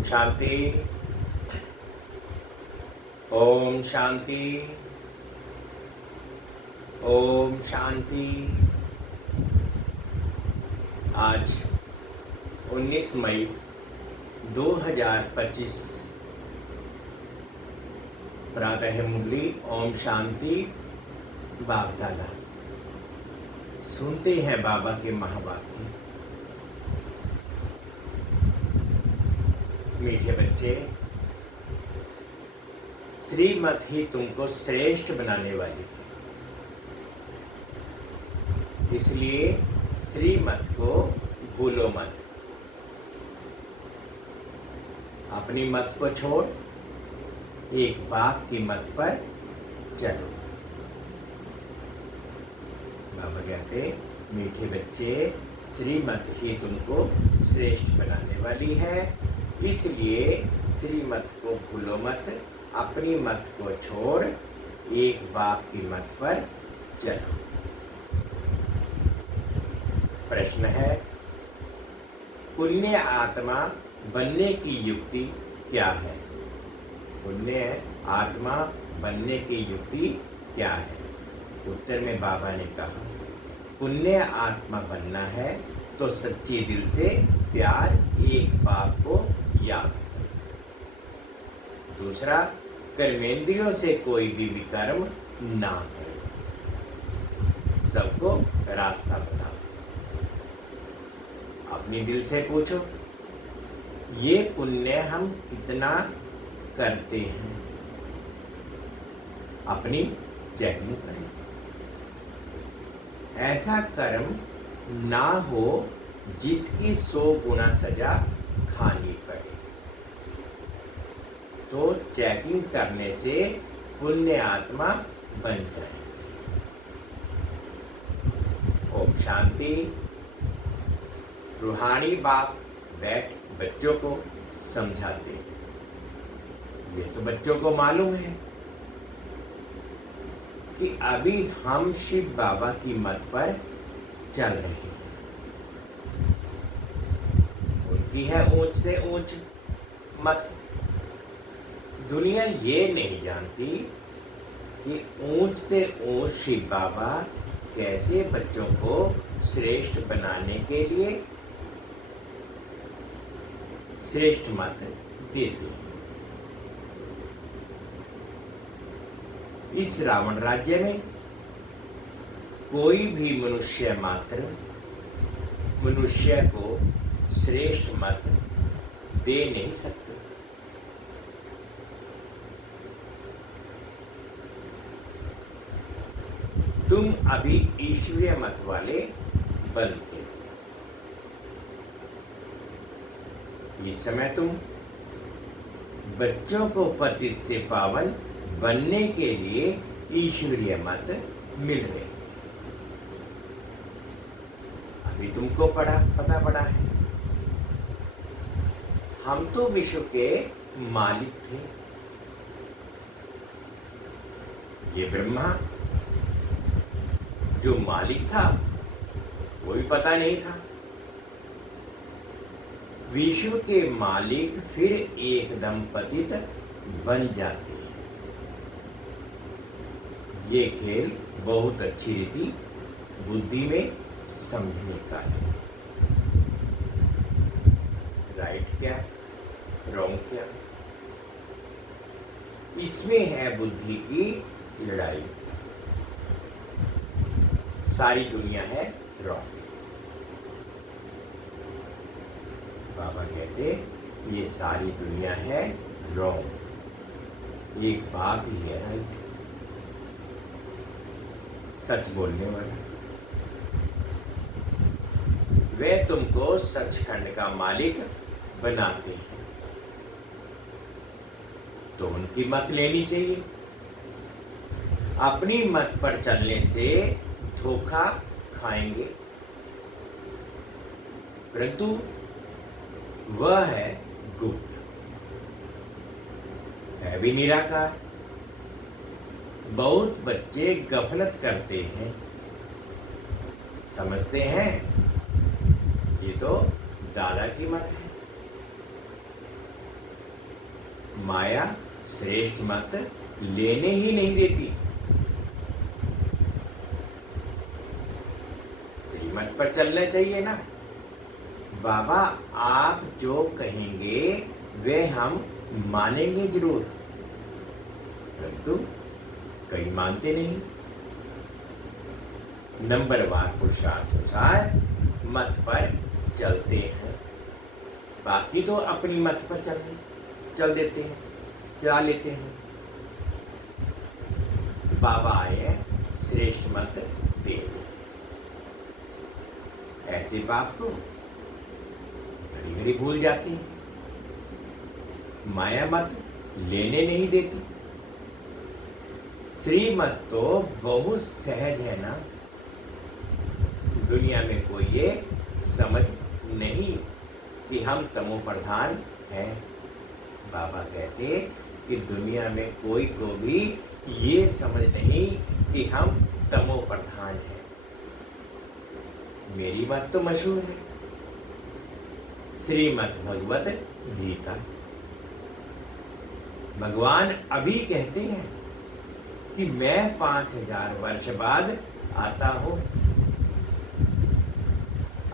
ओम शांति। ओम शांति। ओम शांति। आज 19 मई 2025 प्रातः मुरली ओम शांति। बाप दादा सुनते हैं बाबा के महावाक्य। मीठे बच्चे, श्रीमत ही तुमको श्रेष्ठ बनाने वाली है, इसलिए श्रीमत को भूलो मत। अपनी मत को छोड़ एक बाप की मत पर चलो। बाबा कहते, मीठे बच्चे, श्रीमत ही तुमको श्रेष्ठ बनाने वाली है, इसलिए श्रीमत को भूलो मत। अपनी मत को छोड़ एक बाप की मत पर चलो। प्रश्न है, पुण्य आत्मा बनने की युक्ति क्या है? पुण्य आत्मा बनने की युक्ति क्या है? उत्तर में बाबा ने कहा, पुण्य आत्मा बनना है तो सच्चे दिल से प्यार एक बाप को याद करें। दूसरा, कर्मेंद्रियों से कोई भी विकर्म ना करें। सबको रास्ता बताओ। अपनी दिल से पूछो, ये पुण्य हम कितना करते हैं? अपनी चेकिंग करें। ऐसा कर्म ना हो जिसकी 100 गुना सजा खानी पड़े, तो चेकिंग करने से पुण्य आत्मा बन जाए। ओम शांति। रूहानी बाप बैठ बच्चों को समझाते। ये तो बच्चों को मालूम है कि अभी हम शिव बाबा की मत पर चल रहे हैं। उनकी है ऊंच से ऊंच मत। दुनिया ये नहीं जानती कि ऊंच से ऊंच शिव बाबा कैसे बच्चों को श्रेष्ठ बनाने के लिए श्रेष्ठ मत देते हैं। इस रावण राज्य में कोई भी मनुष्य मात्र मनुष्य को श्रेष्ठ मत दे नहीं सकते। तुम अभी ईश्वरीय मत वाले बनते हो। इस समय तुम बच्चों को पतित से पावन बनने के लिए ईश्वरीय मत मिल रहे। अभी तुमको पता पड़ा है, हम तो विश्व के मालिक थे। ये ब्रह्मा जो मालिक था कोई पता नहीं था। विश्व के मालिक फिर एकदम पतित बन जाते हैं। ये खेल बहुत अच्छी रीति बुद्धि में समझने का है। राइट क्या है, रॉन्ग क्या है, इसमें है बुद्धि की लड़ाई। सारी दुनिया है रॉन्ग। बाबा कहते, ये सारी दुनिया है रॉन्ग। एक बाप ही है राइट, सच बोलने वाला। वे तुमको सचखंड का मालिक बनाते हैं, तो उनकी मत लेनी चाहिए। अपनी मत पर चलने से धोखा खाएंगे, परंतु वह है गुप्त, है भी निराकार। बहुत बच्चे गफलत करते हैं, समझते हैं ये तो दादा की मत है। श्रेष्ठ मत लेने ही नहीं देती। श्रीमत पर चलना चाहिए ना। बाबा आप जो कहेंगे वे हम मानेंगे जरूर, परंतु कई मानते नहीं। नंबरवार पुरुषार्थानुसार मत पर चलते हैं, बाकी तो अपनी मत पर चल देते हैं, चला लेते हैं। बाबा आए श्रेष्ठ मत देने। ऐसे बाप को घड़ी घड़ी भूल जाती है। माया मत लेने नहीं देती। श्रीमत तो बहुत सहज है ना, दुनिया में कोई ये समझ नहीं कि हम तमो प्रधान हैं। बाबा कहते कि दुनिया में कोई को भी ये समझ नहीं कि हम तमो प्रधान हैं। मेरी बात तो मशहूर है, श्रीमद् भगवत गीता। भगवान अभी कहते हैं कि मैं 5000 वर्ष बाद आता हूं,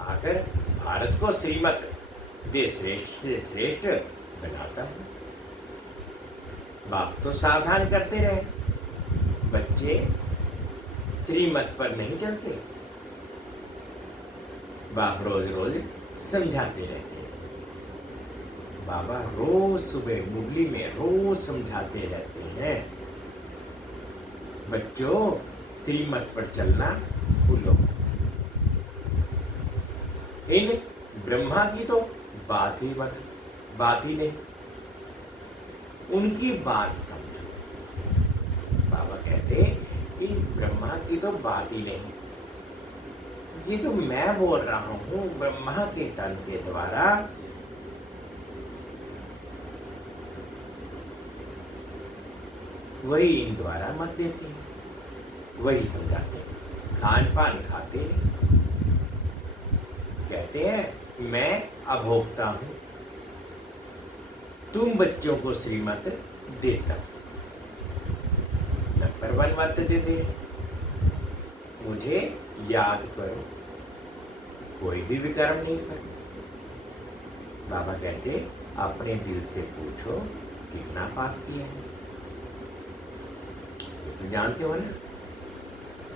आकर भारत को श्रीमत दे श्रेष्ठ से श्रेष्ठ बनाता हूं। बाप तो सावधान करते रहे, बच्चे श्रीमत पर नहीं चलते। बाप रोज रोज समझाते रहते हैं। बाबा रोज सुबह मुरली में रोज समझाते रहते हैं, बच्चों श्रीमत पर चलना भूलो मत। इन ब्रह्मा की तो बात ही नहीं, उनकी बात समझो। बाबा कहते कि ब्रह्मा की तो बात ही नहीं, ये तो मैं बोल रहा हूं ब्रह्मा के तन के द्वारा। वही इन द्वारा मत देते हैं, वही समझाते हैं। खान पान खाते नहीं, कहते हैं मैं अभोक्ता हूं, तुम बच्चों को श्रीमत देता। नंबर 1 मत देते हैं, मुझे याद करो, कोई भी विकर्म नहीं करो। बाबा कहते अपने दिल से पूछो कितना पाप किया है। तो जानते हो ना,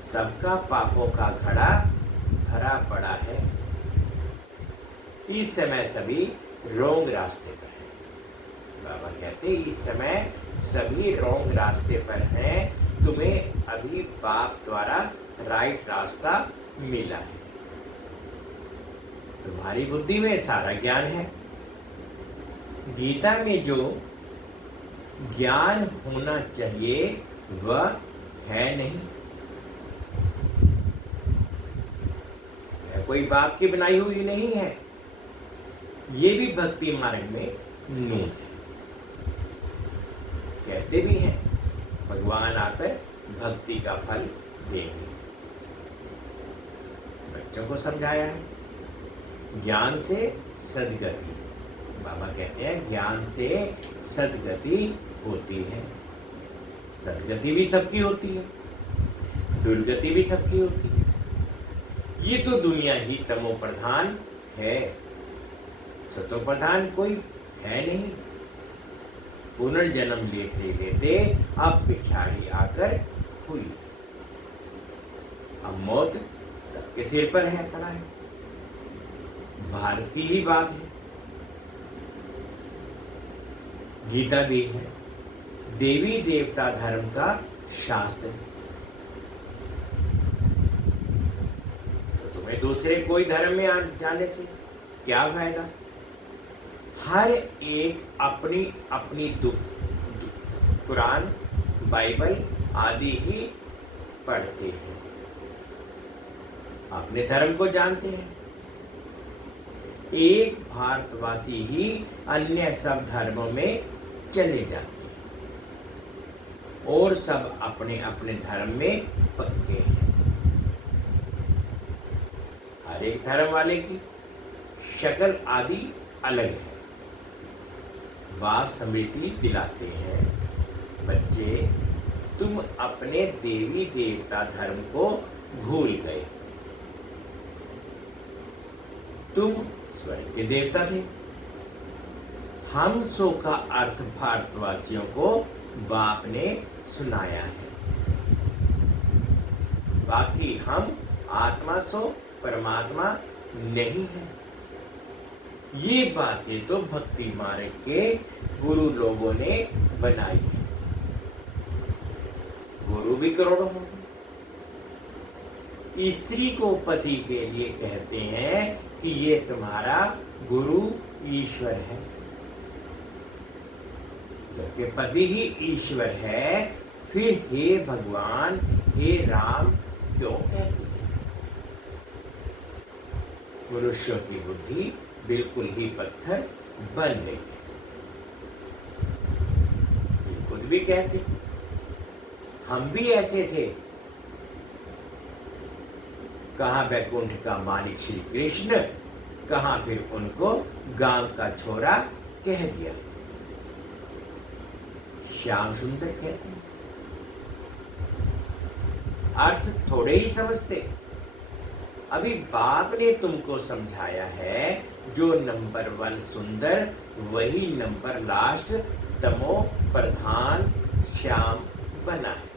सबका पापों का घड़ा भरा पड़ा है। इस समय सभी रोंग रास्ते पर हैं। बाबा कहते इस समय सभी रोंग रास्ते पर हैं, तुम्हें अभी बाप द्वारा राइट रास्ता मिला है। तुम्हारी बुद्धि में सारा ज्ञान है। गीता में जो ज्ञान होना चाहिए वह है नहीं। यह कोई बाप की बनाई हुई नहीं है, ये भी भक्ति मार्ग में नून है। कहते भी हैं भगवान आकर भक्ति का फल देंगे। बच्चों को समझाया है ज्ञान से सद्गति। बाबा कहते हैं ज्ञान से सद्गति होती है। सद्गति भी सबकी होती है, दुर्गति भी सबकी होती है। ये तो दुनिया ही तमो प्रधान है, सतो प्रधान कोई है नहीं। पुनर्जन्म लेते लेते अब पिछाड़ी आकर हुई। अब मौत सबके सिर पर है, खड़ा है। भारत की ही बात है, गीता भी है, देवी देवता धर्म का शास्त्र है। तो तुम्हें दूसरे कोई धर्म में जाने से क्या फायदा? हर एक अपनी अपनी कुरान बाइबल आदि ही पढ़ते हैं, अपने धर्म को जानते हैं। एक भारतवासी ही अन्य सब धर्मों में चले जाते हैं और सब अपने अपने धर्म में पक्के हैं। हर एक धर्म वाले की शक्ल आदि अलग है। बाप स्मृति दिलाते हैं बच्चे, तुम अपने देवी देवता धर्म को भूल गए। तुम स्वर्ग के देवता थे। हम सो का अर्थ भारतवासियों को बाप ने सुनाया है। बाकी हम आत्मा सो परमात्मा नहीं है। ये बातें तो भक्ति मार्ग के गुरु लोगों ने बनाई है। गुरु भी करोड़ों होंगे। स्त्री को पति के लिए कहते हैं कि ये तुम्हारा गुरु ईश्वर है। जबकि पति ही ईश्वर है, फिर हे भगवान, हे राम क्यों कहती है? मनुष्यों की बुद्धि बिल्कुल ही पत्थर बन गई है। खुद भी कहते, हम भी ऐसे थे। कहाँ वैकुंठ का मालिक श्री कृष्ण, कहाँ फिर उनको गांव का छोरा कह दिया। श्याम सुंदर कहते हैं। अर्थ थोड़े ही समझते। अभी बाप ने तुमको समझाया है, जो नंबर 1 सुंदर वही नंबर लास्ट तमो प्रधान श्याम बना है।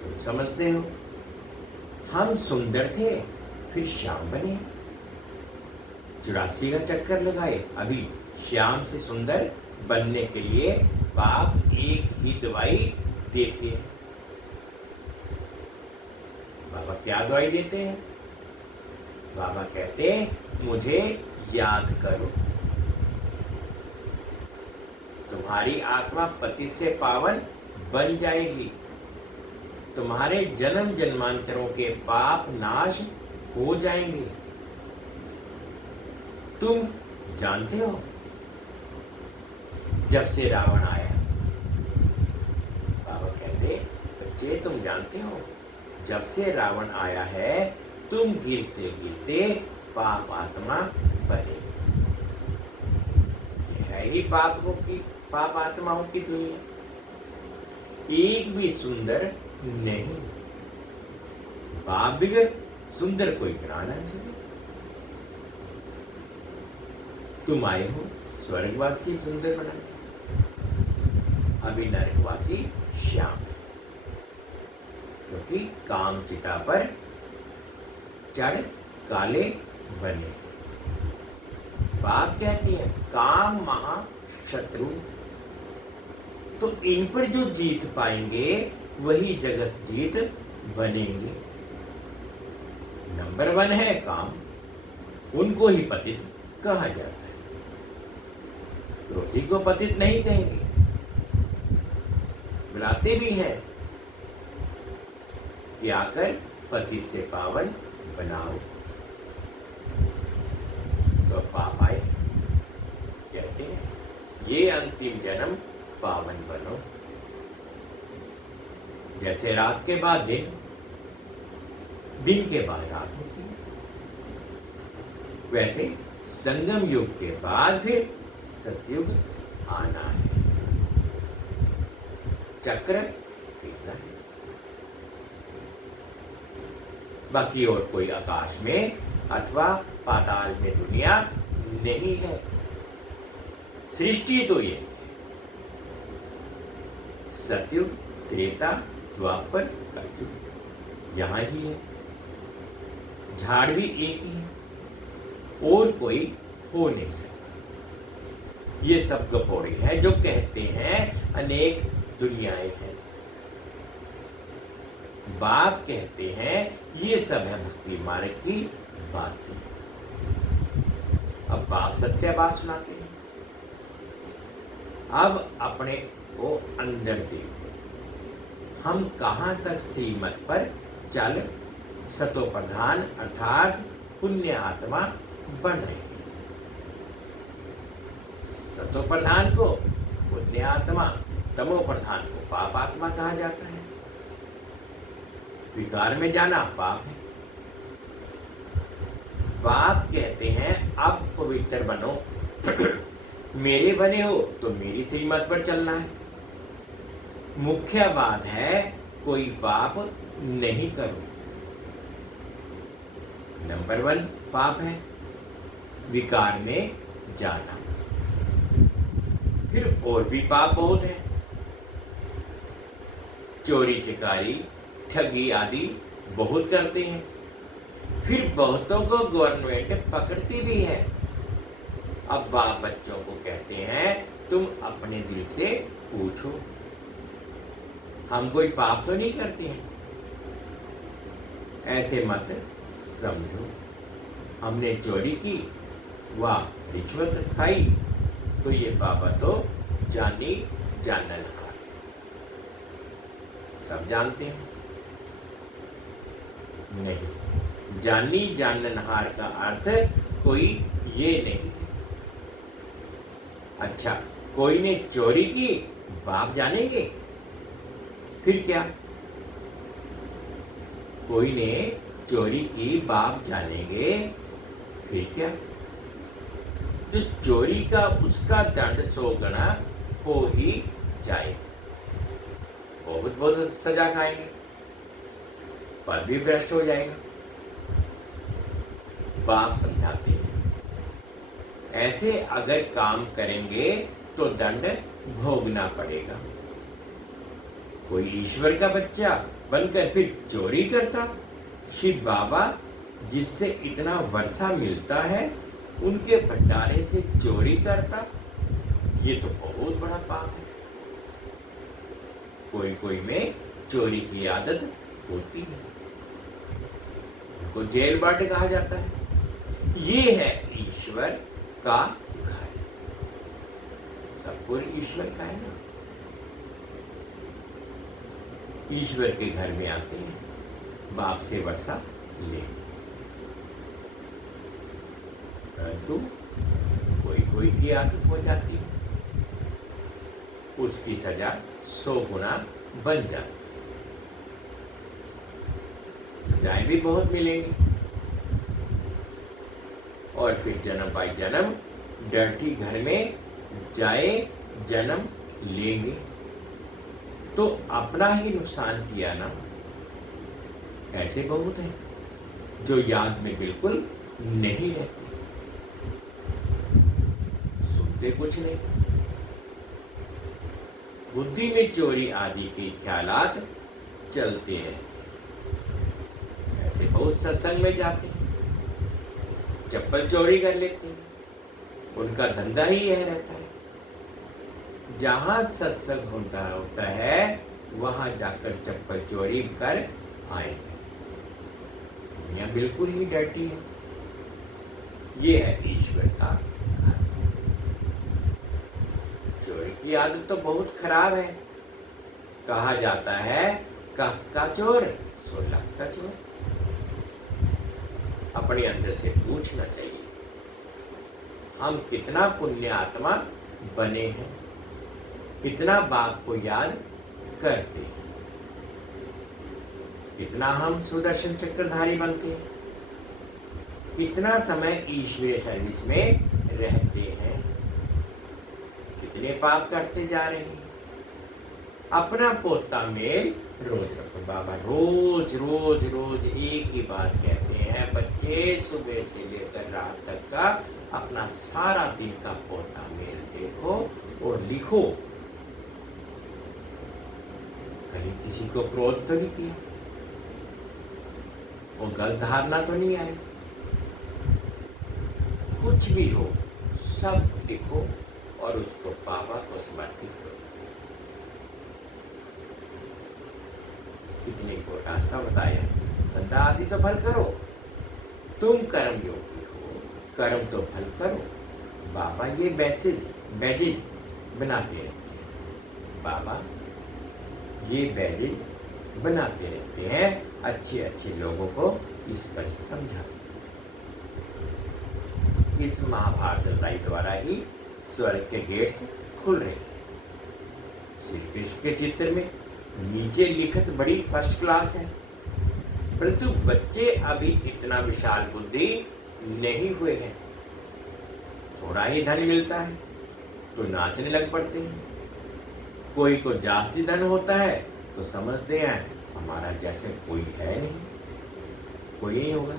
तुम समझते हो, हम सुंदर थे फिर श्याम बने। 84 का चक्कर लगाए। अभी श्याम से सुंदर बनने के लिए बाप एक ही दवाई देते हैं। बाबा क्या दवाई देते हैं? बाबा कहते हैं, मुझे याद करो। तुम्हारी आत्मा पति से पावन बन जाएगी। तुम्हारे जन्म जन्मांतरों के पाप नाश हो जाएंगे। तुम जानते हो, जब से रावण आया, बाबा कहते, बच्चे तुम जानते हो, जब से रावण आया है, तुम गिरते गिरते पाप आत्मा बने। यह है ही पाप आत्माओं की दुनिया। एक भी सुंदर नहीं। बाप बिगड़ सुंदर कोई बना नहीं सके। तुम आए हो स्वर्गवासी सुंदर बनाने, अभी नरकवासी श्याम है, क्योंकि काम चिता पर चढ़ काले बने। बाप कहती है, काम महाशत्रु। तो इन पर जो जीत पाएंगे वही जगत जीत बनेंगे। नंबर 1 है काम, उनको ही पतित कहा जाता है। क्रोधी को पतित नहीं कहेंगे, बुलाते भी हैं कि आकर पति से पावन बनाओ। तो पाप आए, कहते हैं ये अंतिम जन्म पावन बनो। जैसे रात के बाद दिन, दिन के बाद रात होती है, वैसे संगम युग के बाद फिर सतयुग आना है। चक्र इतना है। बाकी और कोई आकाश में अथवा पाताल में दुनिया नहीं है। सृष्टि तो ये है। सतयुग, त्रेता, द्वापर, कलयुग यहां ही है। झाड़ भी एक ही है, और कोई हो नहीं सकता। ये सब गपोड़े हैं जो कहते हैं अनेक दुनियाएं हैं। बाप कहते हैं ये सब है भक्ति मार्ग की बातें। अब बाप सत्य बात सुनाते हैं। अब अपने को अंदर देखो, हम कहां तक श्रीमत पर चल सतो प्रधान अर्थात पुण्य आत्मा बन रहे हैं। सतो प्रधान को पुण्य आत्मा, तमो प्रधान को पाप आत्मा कहा जाता है। विकार में जाना पाप है। बाप कहते हैं अब पवित्र बनो, मेरे बने हो तो मेरी श्रीमत पर चलना है। मुख्य बात है कोई पाप नहीं करो। नंबर 1 पाप है विकार में जाना। फिर और भी पाप बहुत है, चोरी चकारी ठगी आदि बहुत करते हैं। फिर बहुतों को गवर्नमेंट पकड़ती भी है। अब बाप बच्चों को कहते हैं तुम अपने दिल से पूछो, हम कोई पाप तो नहीं करते हैं। ऐसे मत समझो हमने चोरी की व रिश्वत खाई तो ये बाबा तो जानी जानन हार। सब जानते हैं? नहीं, जानी जाननहार का अर्थ कोई ये नहीं है। अच्छा, कोई ने चोरी की बाप जानेंगे? फिर क्या? कोई ने चोरी की बाप जानेंगे? फिर क्या? तो चोरी का उसका दंड 100 गुना हो ही जाएगा। बहुत बहुत सजा खाएंगे, पर भी भ्रष्ट हो जाएगा। बाप समझाते हैं ऐसे अगर काम करेंगे तो दंड भोगना पड़ेगा। कोई ईश्वर का बच्चा बनकर फिर चोरी करता, शिव बाबा जिससे इतना वर्षा मिलता है उनके भंडारे से चोरी करता, ये तो बहुत बड़ा पाप है। कोई कोई में चोरी की आदत होती है, उनको जेल बाट कहा जाता है। ये है ईश्वर का घर। सबको ईश्वर का है ना। ईश्वर के घर में आते हैं, बाप से वर्षा ले। परंतु कोई कोई की आदत हो जाती है, उसकी सजा 100 गुना बन जाती है। सजाएं भी बहुत मिलेंगी और फिर जन्म बाई जन्म डर्टी घर में जाए जन्म लेंगे तो अपना ही नुकसान किया ना। ऐसे बहुत हैं जो याद में बिल्कुल नहीं रहते, सुनते कुछ नहीं, बुद्धि में चोरी आदि के ख्यालात चलते रहते। ऐसे बहुत सत्संग में जाते हैं, चप्पल चोरी कर लेते हैं, उनका धंधा ही यह रहता है। जहां सत्संग होता है वहां जाकर चप्पल चोरी कर आएंगे। दुनिया बिल्कुल ही डर्टी है। ये है ईश्वर का घर। चोरी की आदत तो बहुत खराब है। कहा जाता है कह का चोर सो लाख का चोर। अपने अंदर से पूछना चाहिए हम कितना पुण्य आत्मा बने हैं, कितना बाप को याद करते हैं, कितना हम सुदर्शन चक्रधारी बनते हैं, कितना समय ईश्वरीय सर्विस में रहते हैं, कितने पाप करते जा रहे हैं। अपना पोता मेल रोज रखो। बाबा रोज रोज रोज एक ही बात कहते हैं, बच्चे सुबह से लेकर रात तक का अपना सारा दिन का पोता मेल देखो और लिखो। कहीं किसी को क्रोध तो नहीं किया, वो गलत धारणा तो नहीं आई। कुछ भी हो सब लिखो और उसको बाबा को समर्पित करो। कितने को रास्ता बताया, धंधा आदि तो फल करो, तुम कर्म योगी हो, कर्म तो फल करो। बाबा ये बैजेज बनाते रहते हैं। बाबा ये बैजेज बनाते रहते हैं, अच्छे अच्छे लोगों को इस पर समझाते। इस महाभारत लड़ाई द्वारा ही स्वर्ग के गेट्स खुल रहे हैं। श्री कृष्ण के चित्र में नीचे लिखत बड़ी फर्स्ट क्लास है, परंतु बच्चे अभी इतना विशाल बुद्धि नहीं हुए हैं। थोड़ा ही धन मिलता है, तो नाचने लग पड़ते हैं। कोई को जास्ती धन होता है तो समझते हैं हमारा जैसे कोई है नहीं, कोई नहीं होगा।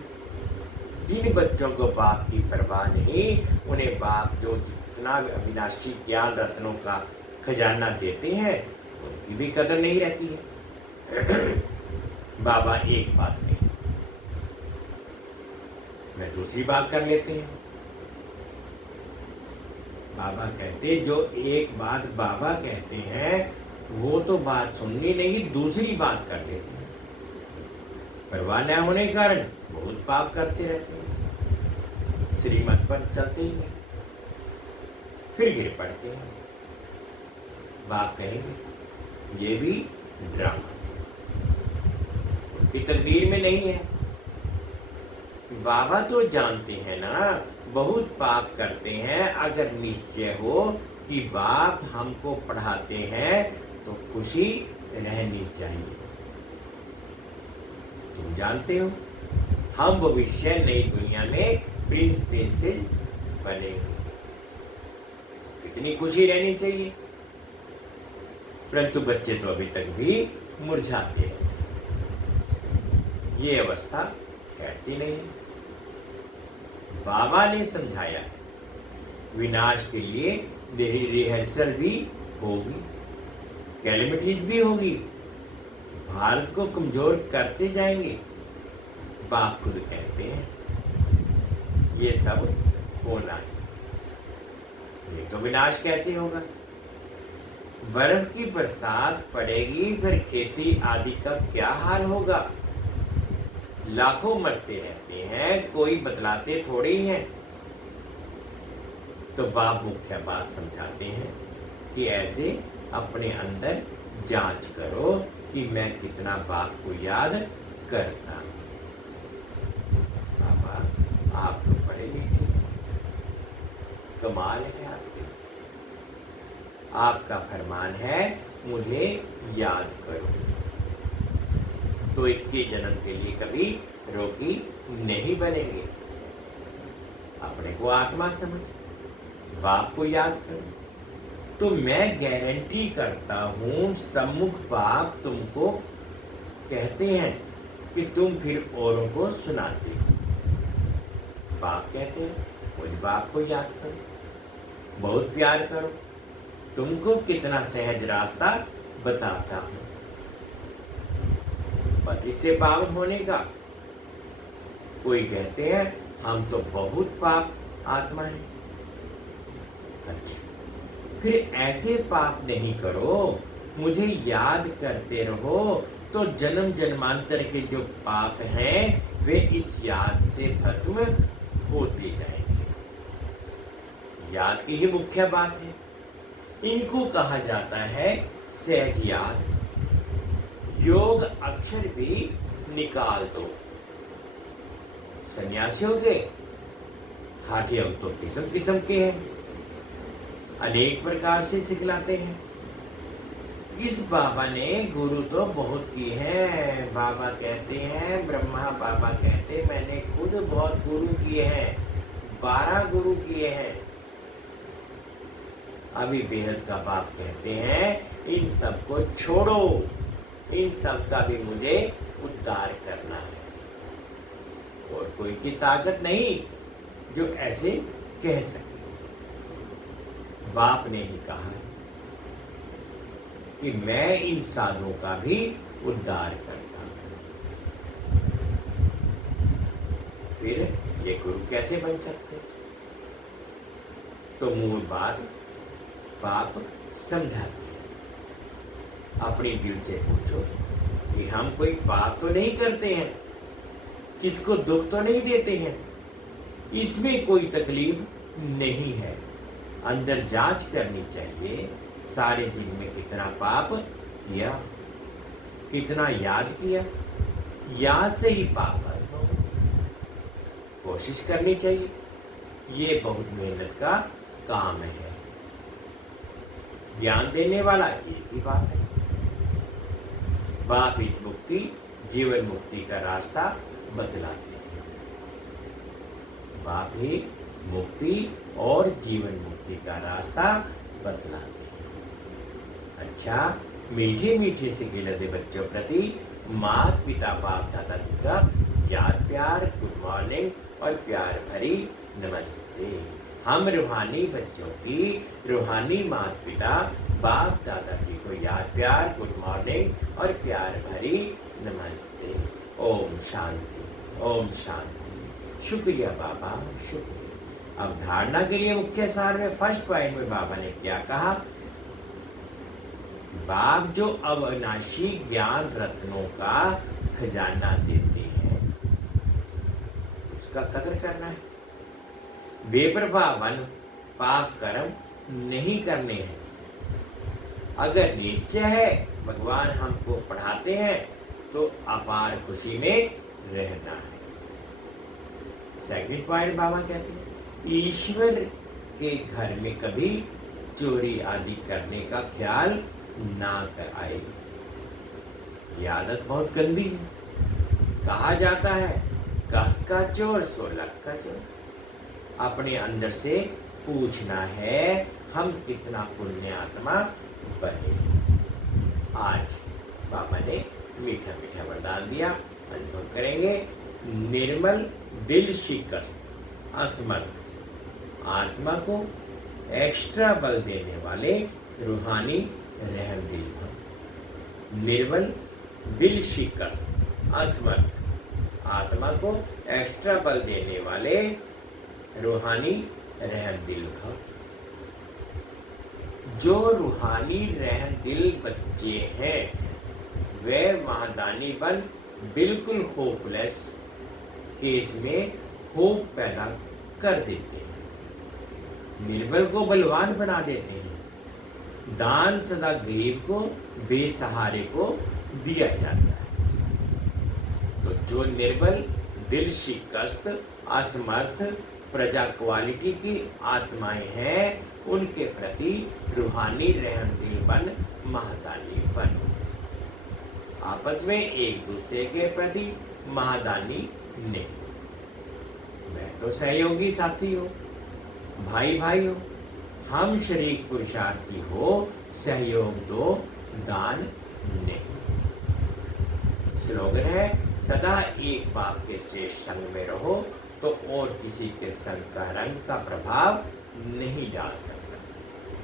जिन बच्चों को बाप की परवाह नहीं, उन्हें बाप जो जितना अविनाशी ज्ञान रत्नों का खजाना देते हैं उनकी भी कदर नहीं रहती है। बाबा एक बात कही, मैं दूसरी बात कर लेते हैं। बाबा कहते जो एक बात बाबा कहते हैं वो तो बात सुननी नहीं, दूसरी बात कर लेते हैं। परवाह न होने के कारण बहुत पाप करते रहते हैं, श्रीमत पर चलते ही नहीं, फिर गिर पड़ते हैं। बाप कहेंगे ये भी ड्रामा, उनकी तकदीर में नहीं है। बाबा तो जानते हैं ना बहुत पाप करते हैं। अगर निश्चय हो कि बाप हमको पढ़ाते हैं तो खुशी रहनी चाहिए। तुम जानते हो हम भविष्य नई दुनिया में प्रिंस प्रिंसेस बनेंगे, कितनी खुशी रहनी चाहिए। परंतु बच्चे तो अभी तक भी मुरझाते हैं, ये अवस्था कहती नहीं। बाबा ने समझाया है विनाश के लिए रिहर्सल भी होगी, कैलेमिटीज भी होगी, भारत को कमजोर करते जाएंगे। बाप खुद कहते हैं ये सब होना है। ये तो विनाश कैसे होगा? बर्फ की बरसात पड़ेगी फिर खेती आदि का क्या हाल होगा? लाखों मरते रहते हैं, कोई बतलाते थोड़े ही हैं। तो बाप मुख्य बात समझाते हैं कि ऐसे अपने अंदर जांच करो कि मैं कितना बाप को याद करता हूं। बाबा आप तो पढ़े लिखे, कमाल है आपके। आपका फरमान है मुझे याद करो, तो 21 जन्म के लिए कभी रोगी नहीं बनेंगे। अपने को आत्मा समझ बाप को याद करो, तो मैं गारंटी करता हूं सम्मुख बाप तुमको कहते हैं कि तुम फिर औरों को सुनाते हो। बाप कहते हैं मुझ बाप को याद करो, बहुत प्यार करो, तुमको कितना सहज रास्ता बताता हूं पति से पावन होने का। कोई कहते हैं हम तो बहुत पाप आत्मा है। अच्छा, फिर ऐसे पाप नहीं करो, मुझे याद करते रहो, तो जन्म जन्मांतर के जो पाप हैं वे इस याद से भस्म होते जाएंगे। याद की ही मुख्य बात है, इनको कहा जाता है सहज याद। योग अक्षर भी निकाल दो। सन्यासियों के हाथ योग तो किस्म किस्म के हैं, अनेक प्रकार से सिखलाते हैं। इस बाबा ने गुरु तो बहुत किए हैं। बाबा कहते हैं, ब्रह्मा बाबा कहते मैंने खुद बहुत गुरु किए हैं, 12 गुरु किए हैं। अभी बेहद का बाप कहते हैं इन सब को छोड़ो, इन सब का भी मुझे उद्धार करना है। और कोई की ताकत नहीं जो ऐसे कह सके। बाप ने ही कहा है कि मैं इन साधुओं का भी उद्धार करता हूं। फिर ये गुरु कैसे बन सकते? तो मूल बात बाप समझाते हैं। अपनी दिल से पूछो कि हम कोई पाप तो नहीं करते हैं, किसको दुख तो नहीं देते हैं, इसमें कोई तकलीफ नहीं है। अंदर जांच करनी चाहिए, सारे दिन में कितना पाप किया, कितना याद किया, याद से ही पाप भस्म हो गए। कोशिश करनी चाहिए, ये बहुत मेहनत का काम है। ज्ञान देने वाला एक ही बाप है। बाप इस मुक्ति जीवन मुक्ति का रास्ता बतलाते हैं। बाप ही मुक्ति और जीवन मुक्ति का रास्ता बतलाते हैं। अच्छा, मीठे मीठे से खिलते बच्चों प्रति माता पिता बाप दादा का याद प्यार, गुड मॉर्निंग और प्यार भरी नमस्ते। हम रूहानी बच्चों की रूहानी माता पिता बाप दादाजी को याद प्यार, गुड मॉर्निंग और प्यार भरी नमस्ते। ओम शांति, ओम शांति। शुक्रिया बाबा, शुक्रिया। अब धारणा के लिए मुख्य सार में फर्स्ट पॉइंट में बाबा ने क्या कहा? बाप जो अविनाशी ज्ञान रत्नों का खजाना देते हैं, उसका कदर करना है। बेप्रभावन पाप कर्म नहीं करने हैं। अगर निश्चय है भगवान हमको पढ़ाते हैं तो अपार खुशी में रहना है। सेकंड पॉइंट बाबा कहते हैं, ईश्वर के घर में कभी चोरी आदि करने का ख्याल ना कर आए। ये आदत बहुत गंदी है। कहा जाता है, कह का चोर सो लख का चोर। अपने अंदर से पूछना है, हम कितना पुण्य आत्मा बने। आज बाबा ने मीठा मीठा वरदान दिया, अनुभव करेंगे। निर्मल दिल शिकस्त असमर्थ आत्मा को एक्स्ट्रा बल देने वाले रूहानी रहम दिल भव। निर्मल दिल शिकस्त असमर्थ आत्मा को एक्स्ट्रा बल देने वाले रूहानी रहम दिल भव। जो रूहानी रहम दिल बच्चे हैं वे महादानी बन बिल्कुल होपलेस केस में होप पैदा कर देते हैं। निर्बल को बलवान बना देते हैं। दान सदा गरीब को, बेसहारे को दिया जाता है। तो जो निर्बल दिल शिकस्त असमर्थ प्रजा क्वालिटी की आत्माएं हैं, उनके प्रति रूहानी रहम दिल बन महादानी बन। आपस में एक दूसरे के प्रति महादानी नहीं। मैं तो सहयोगी साथी हो, भाई भाई हो, हम शरीक पुरुषार्थी हो, सहयोग दो, दान नहीं। स्लोगन है, सदा एक बाप के श्रेष्ठ संग में रहो तो और किसी के संग का रंग का प्रभाव नहीं डाल सकता।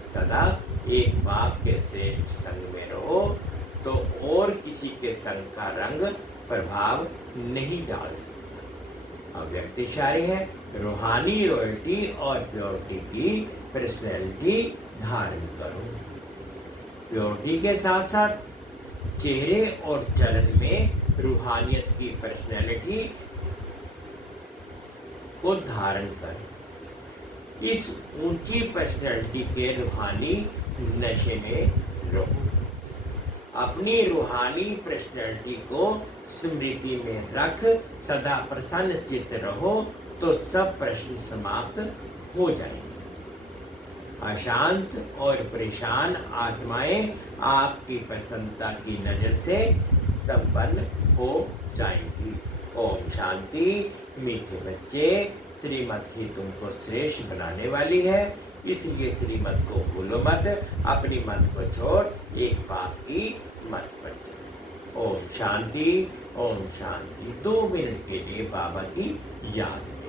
सदा एक बाप के श्रेष्ठ संग में रहो तो और किसी के संग का रंग प्रभाव नहीं डाल सकता। अब व्यक्तिशाली है, रूहानी रॉयल्टी और प्योरिटी की पर्सनैलिटी धारण करो। प्योरिटी के साथ साथ चेहरे और चलन में रूहानियत की पर्सनैलिटी को धारण कर इस ऊंची पर्सनैलिटी के रूहानी नशे में रहो। अपनी रूहानी पर्सनैलिटी को स्मृति में रख सदा प्रसन्न चित्त रहो तो सब प्रश्न समाप्त हो जाएंगे। अशांत और परेशान आत्माएं आपकी प्रसन्नता की नजर से संपन्न हो जाएंगी। ओम शांति। मीठे बच्चे, श्रीमत ही तुमको श्रेष्ठ बनाने वाली है, इसलिए श्रीमत को भूलो मत। अपनी मत को छोड़ एक बाप की मत पर चलो। ओम शांति, ओम शांति। 2 मिनट के लिए बाबा की याद में।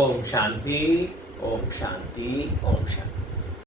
ओम शांति, ओम शांति, ओम शांति।